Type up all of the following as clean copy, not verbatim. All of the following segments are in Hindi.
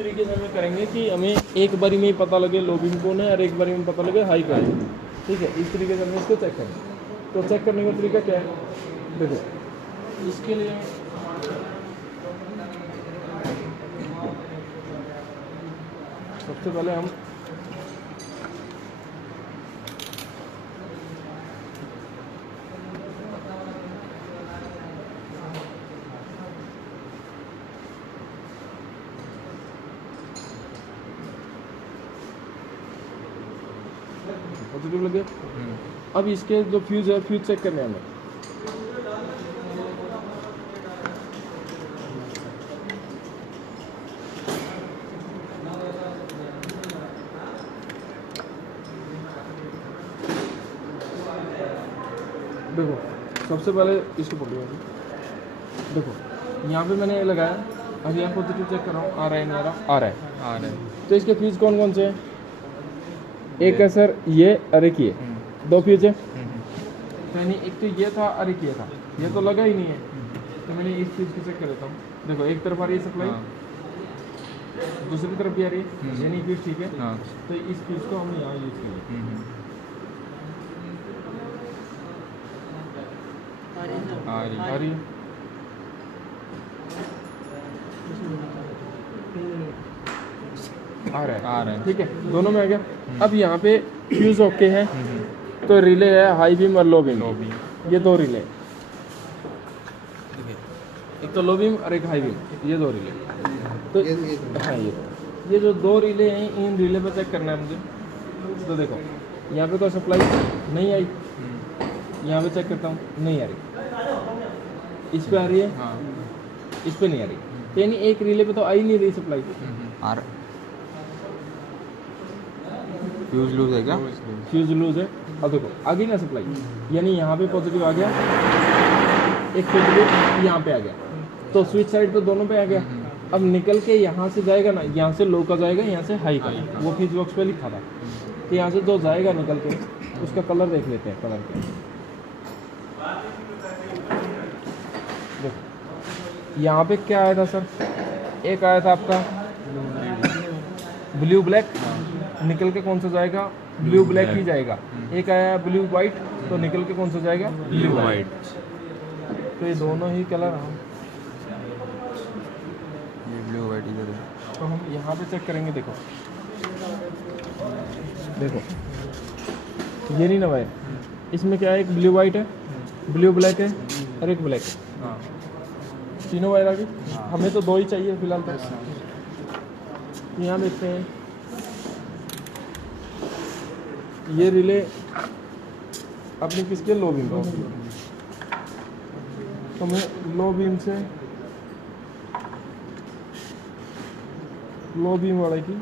तरीके से हमें करेंगे कि हमें एक बारी में ही पता लगे लो बीम कौन है और एक बारी में पता लगे हाई कौन है। ठीक है, इस तरीके से हमें इसको चेक करेंगे। तो चेक करने का तरीका क्या है, देखो इसके लिए सबसे पहले हम पॉजिटिव लगे। अब इसके जो फ्यूज है, फ्यूज चेक करने हमें। देखो सबसे पहले इसको पकड़ो, देखो यहाँ पे मैंने लगाया, अभी यहाँ पॉजिटिव चेक कर रहा हूँ, आ रहा है नहीं आ रहा, आ रहा है। तो इसके फ्यूज कौन कौन से हैं? एक है सर ये और एक ये, दो फ्यूज है। यानी एक तो ये था और एक ये था, ये तो लगा ही नहीं है। तो मैंने इस फ्यूज को चेक कर लेता हूँ। देखो एक तरफ आ रही है सप्लाई, दूसरी तरफ भी आ रही है, यानी फ्यूज ठीक है। तो इस फ्यूज को हम यहाँ यूज करेंगे। आ रही है। आ रहा है, ठीक है, दोनों में आ गया। अब यहाँ पे फ्यूज ओके है, तो रिले है हाई बीम और लो बीम, ये दो रिले, एक तो लो बीम और एक हाई बीम, ये दो रिले। तो हाँ ये जो दो रिले हैं, इन रिले पे चेक करना है मुझे। तो देखो यहाँ पे कोई सप्लाई नहीं आई, यहाँ पे चेक करता हूँ, नहीं आ रही। इस पे आ रही है, इस पे नहीं आ रही। तो यानी एक रिले पे तो आ ही नहीं रही सप्लाई। फ्यूज लूज है क्या? फ्यूज लूज है। अब देखो आ गई ना सप्लाई, यानी यहाँ पे पॉजिटिव आ गया, एक पॉजिटिव यहाँ पे आ गया, तो स्विच साइड पे दोनों पे आ गया। अब निकल के यहाँ से जाएगा ना, यहाँ से लो का जाएगा, यहाँ से हाई का, वो फ्यूज बॉक्स पे लिखा था। तो यहाँ से जो जाएगा निकल के, उसका कलर देख लेते हैं। कलर के देखो यहाँ पे क्या आया था सर, एक आया था आपका ब्लू ब्लैक, निकल के कौन सा जाएगा, ब्लू ब्लैक ही जाएगा। एक आया ब्लू वाइट, तो निकल के कौन सा जाएगा, ब्लू वाइट। तो ये दोनों ही कलर हम ये ब्लू वाइट इधर है, तो हम यहाँ पे चेक करेंगे। देखो देखो ये नहीं ना भाई, इसमें क्या है, एक ब्लू वाइट है, ब्लू ब्लैक है और एक ब्लैक है। तीनों वायर आ गई। हमें तो दो ही चाहिए फिलहाल। तो यहाँ देखते हैं, ये रिले अपनी किसके, लो बीम का। तो हमें लो बीम से, लो बीम वाले की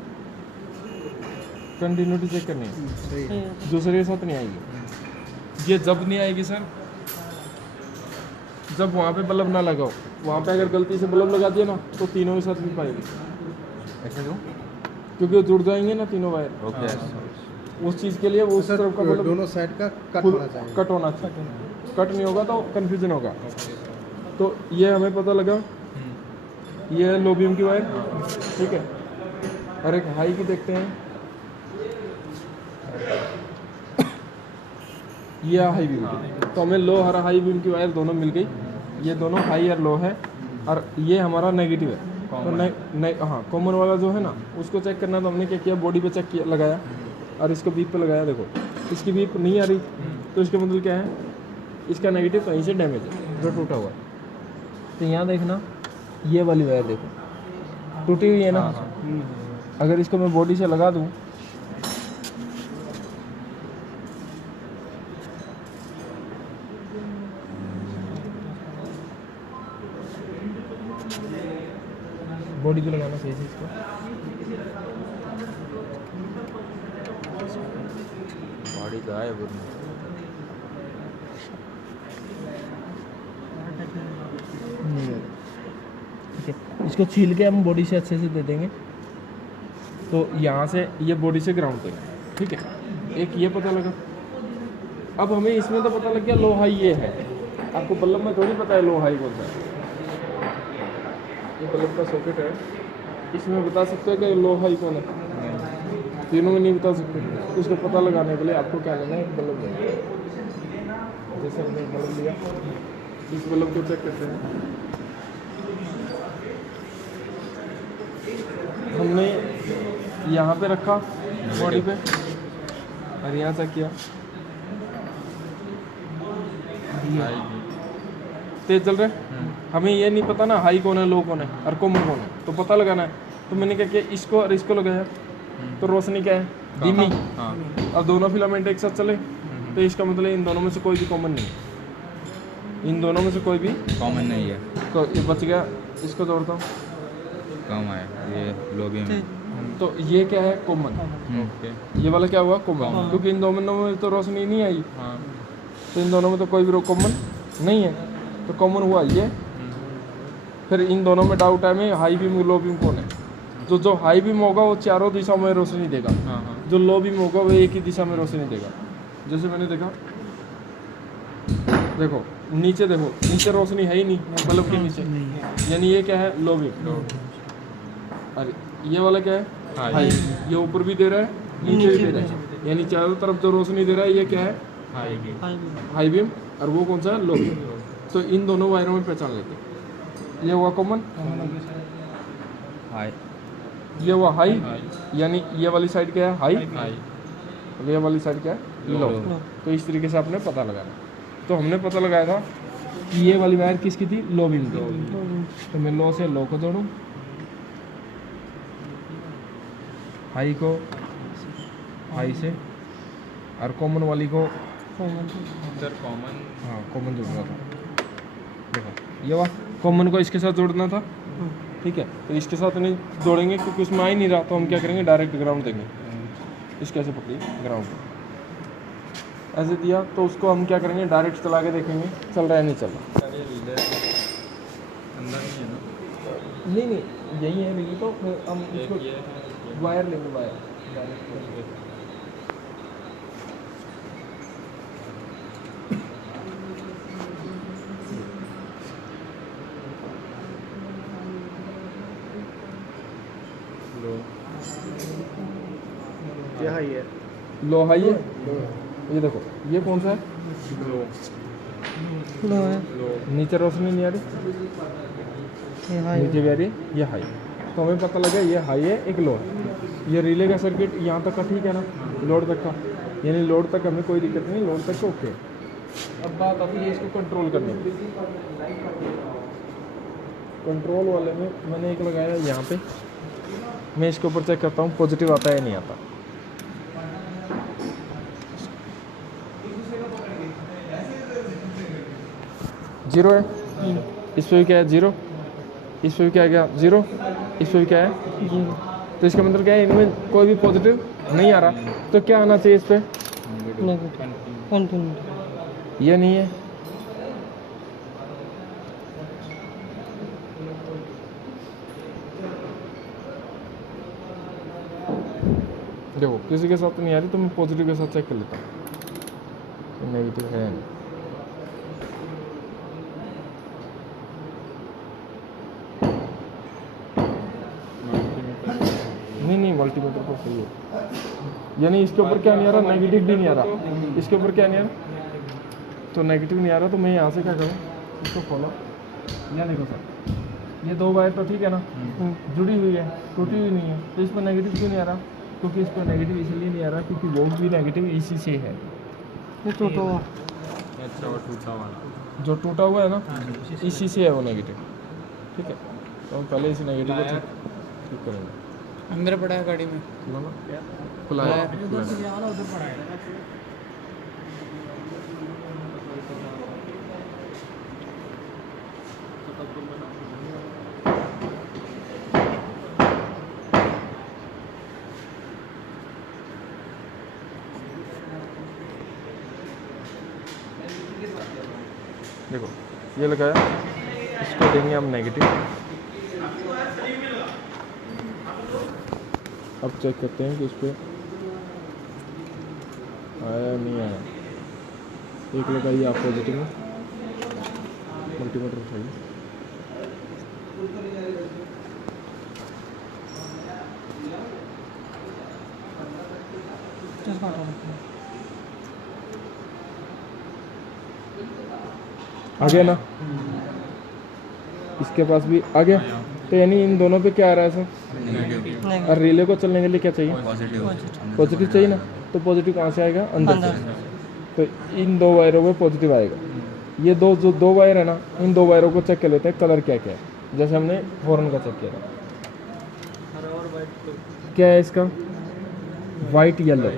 कंटिन्यूटी चेक करनी है, दूसरे के साथ नहीं आएगी। ये जब नहीं आएगी सर, जब वहाँ पे बल्ब ना लगाओ। वहाँ पे अगर गलती से बल्ब लगा दिया ना, तो तीनों के साथ नहीं पाएगी। ऐसे क्यों? क्योंकि वो जुड़ जाएंगे ना तीनों वायर। ओके। उस चीज़ के लिए वो उस तरफ का बल्ब दोनों साइड का कट होना चाहिए। कट होना चाहिए। कट नहीं होगा तो कन्फ्यूजन होगा। तो ये हमें पता लगा, ये है लो बीम की वायर, ठीक है। और एक हाई की देखते हैं, ये हाई बीम की। तो हमें लो और हाई बीम की वायर दोनों मिल गई। ये दोनों हाई और लो है, और ये हमारा नेगेटिव है। तो हाँ, कॉमन वाला जो है ना, उसको चेक करना। तो हमने क्या किया, बॉडी पे चेक किया, लगाया, और इसको बीप पे लगाया। देखो इसकी बीप नहीं आ रही, तो इसका मतलब क्या है, इसका नेगेटिव कहीं से डैमेज है, जो टूटा हुआ है। तो यहाँ देखना, ये वाली वायर देखो टूटी हुई है ना। अगर इसको मैं बॉडी से लगा दूँ, बॉडी को लगाना सही से इसको। बॉडी तो है ठीक है, इसको छील के हम बॉडी से अच्छे से दे देंगे। तो यहाँ से ये बॉडी से ग्राउंड तक, ठीक है। एक ये पता लगा। अब हमें इसमें तो पता लग गया लो हाई ये है। आपको बल्ब में थोड़ी पता है लो हाई कौन सा है। ये बल्ब का सॉकेट है, इसमें बता सकते हो कि लो हाई कौन है? तीनों में नहीं बता सकते। इसको पता लगाने के लिए आपको क्या लेना है, एक बल्ब लेना है। जैसे हमने एक बल्ब लिया, इस बल्ब को चेक करते हैं। हमने यहाँ पे रखा बॉडी पे और यहाँ चेक किया, तेज चल रहा है। हमें ये नहीं पता ना हाई कौन है, लो कौन है और कॉमन कौन है, तो पता लगाना है। तो मैंने क्या किया, इसको और इसको लगाया तो रोशनी क्या है, धीमी। हाँ अब दोनों फिलामेंट एक साथ चले तो इसका मतलब इन दोनों में से कोई भी कॉमन नहीं है। इन दोनों में से कोई भी कॉमन नहीं है, तो ये बच गया। इसको जोड़ता हूँ कम है ये लोबी में। तो ये क्या है, कॉमन। ओके ये वाला क्या हुआ, कॉमन, क्योंकि इन दोनों में तो रोशनी नहीं आई, हाँ तो इन दोनों में तो कोई भी कॉमन नहीं है, तो कॉमन हुआ ये। फिर इन दोनों में डाउट है में हाई बीम लो बीम कौन है। तो जो हाई बीम होगा वो चारों दिशाओं में रोशनी देगा, हाँ हाँ जो लो बीम होगा वो एक ही दिशा में रोशनी देगा। जैसे मैंने देखा, देखो नीचे, देखो नीचे रोशनी है ही नहीं बल्ब के नीचे, यानी ये क्या है, लो बीम। और ये वाला क्या है, हाई। ये ऊपर भी दे रहा है, नीचे भी दे रहा है, यानी चारों तरफ जो रोशनी दे रहा है ये क्या है, हाई बीम। और वो कौन सा है, लो बीम। तो इन दोनों वायरों में पहचान लेते हैं। ये हुआ कॉमन, हाई ये हुआ हाई, यानी ये वाली साइड क्या है, हाई, हाई और ये वाली साइड क्या है, लो। तो इस तरीके से आपने पता लगाना। तो हमने पता लगाया था कि ये वाली वायर किसकी थी, लो बीम की। तो मैं लो से लो को जोड़ूँ, हाई को हाई से, और कॉमन वाली को सर कॉमन। हाँ कॉमन जोड़ना था। देखो ये वाला कॉमन को इसके साथ जोड़ना था, ठीक है। तो इसके साथ नहीं जोड़ेंगे क्योंकि उसमें आ ही नहीं रहा, तो हम क्या करेंगे, डायरेक्ट ग्राउंड देंगे। इसके ऐसे पकड़िए, ग्राउंड ऐसे दिया तो उसको हम क्या करेंगे, डायरेक्ट चला के देखेंगे चल रहा है नहीं चल रहा। अंदर नहीं है ना, नहीं नहीं यही है रिले, तो फिर हम इसको वायर लेंगे, वायर डायरेक्ट। क्या है ये? लो हाई है, ये देखो ये कौन सा है, लो है, नीचे रोशनी नहीं आ रही, ये हाई नीचे भी आ रही है, ये हाई। तो हमें पता लगा ये हाई है, एक लो है। ये रिले का सर्किट यहाँ तक का ठीक है ना, लोड तक का, यानी लोड तक हमें कोई दिक्कत नहीं, लोड तक ओके। अब बात आती है इसको कंट्रोल करने की। कंट्रोल वाले में मैंने एक लगाया यहाँ पे, मैं इसके ऊपर चेक करता हूँ पॉजिटिव आता है या नहीं आता। जीरो है, इस पे भी क्या है, जीरो, इस पे भी क्या है, क्या जीरो, इस पे भी क्या है, जीरो। तो इसका मतलब क्या है, इनमें कोई भी पॉजिटिव नहीं आ रहा, तो क्या आना चाहिए इस पे, ये नहीं है। देखो किसी के साथ नहीं आ रही, तो मैं पॉजिटिव के साथ चेक कर लेता हूँ, नेगेटिव है नहीं। नहीं मल्टीमीटर पर सही है, यानी इसके ऊपर क्या नहीं आ रहा, नेगेटिव भी नहीं आ रहा, इसके ऊपर क्या नहीं आ रहा, तो नेगेटिव नहीं आ रहा। तो मैं यहाँ से क्या करूँ, इसको खोलो, यहाँ देखो सर, ये दो वायर तो ठीक है ना, जुड़ी हुई है, टूटी हुई नहीं है, तो इस पर नेगेटिव क्यों नहीं आ रहा, क्योंकि इस पर नेगेटिव इसलिए नहीं आ रहा क्योंकि वो भी नेगेटिव इसी से है, ये टूटा हुआ, टूटा वाला जो टूटा हुआ है ना इसी से है वो नेगेटिव, ठीक है। तो हम पहले इस नेगेटिव को ठीक करेंगे। अंदर पड़ा है गाड़ी में, खुला ना, खुला है, खुला है। देखो ये लगाया, इसको देंगे हम नेगेटिव। अब चेक करते हैं कि इस पर आया नहीं आया। एक लगाइए आप पॉजिटिव में, मल्टीमीटर उठाइए, इसको हटा दो। आ गया ना, इसके पास भी आ गया। तो यानी इन दोनों पे क्या आ रहा है सर? नहीं और रिले को चलने के लिए क्या चाहिए? पॉजिटिव पॉजिटिव चाहिए ना, तो पॉजिटिव कहाँ से आएगा? अंदर से। तो इन दो वायरों में पॉजिटिव आएगा। ये जो दो वायर है ना, इन दो वायरों को चेक कर लेते हैं कलर क्या क्या है, जैसे हमने हॉर्न का चेक किया था। क्या है इसका? वाइट येलो,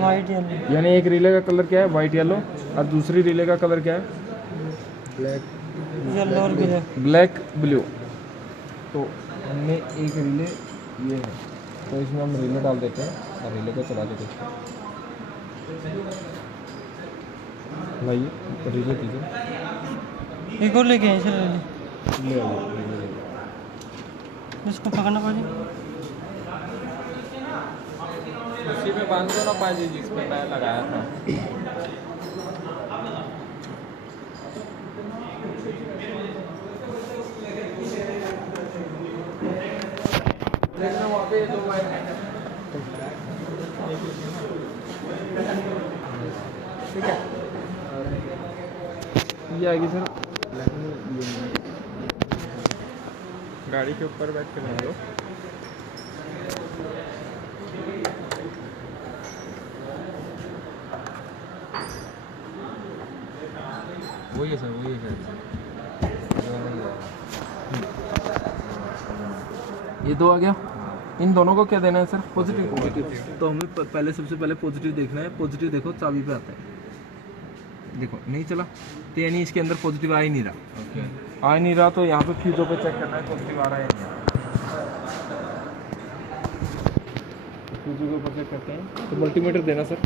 वाइट येलो यानी एक रिले का कलर क्या है? White yellow. और दूसरी रिले का कलर क्या है? येलो और ब्लैक। Black blue. तो हमने एक रिले ये है, तो इसमें हम रिले डाल देते हैं और रिले को चला के देखते हैं। लाइए रिले कीजिए, एक और लेके आए चलो ले। ले आइए रिले ले आइए। इसको पकड़ना पड़ेगा। उसी पे बांध दो ना पाजी जिस पे मैं लगाया था। देखना वहाँ पे दो वायर है। ठीक है, ये आएगी सर। गाड़ी के ऊपर बैठ के ले लो। वही है सर, वही है सर। ये दो आ गया। इन दोनों को क्या देना है सर? पॉजिटिव। तो हमें पहले सबसे पहले पॉजिटिव देखना है। पॉजिटिव देखो चाबी पे आता है, देखो नहीं चला, तो यानी इसके अंदर पॉजिटिव आ ही नहीं रहा। ओके, आ ही नहीं रहा, तो यहाँ पे फ्यूजों पे चेक करना है पॉजिटिव आ रहा है या नहीं आ रहा। फ्यूजों के ऊपर चेक करते हैं, तो मल्टीमीटर देना सर।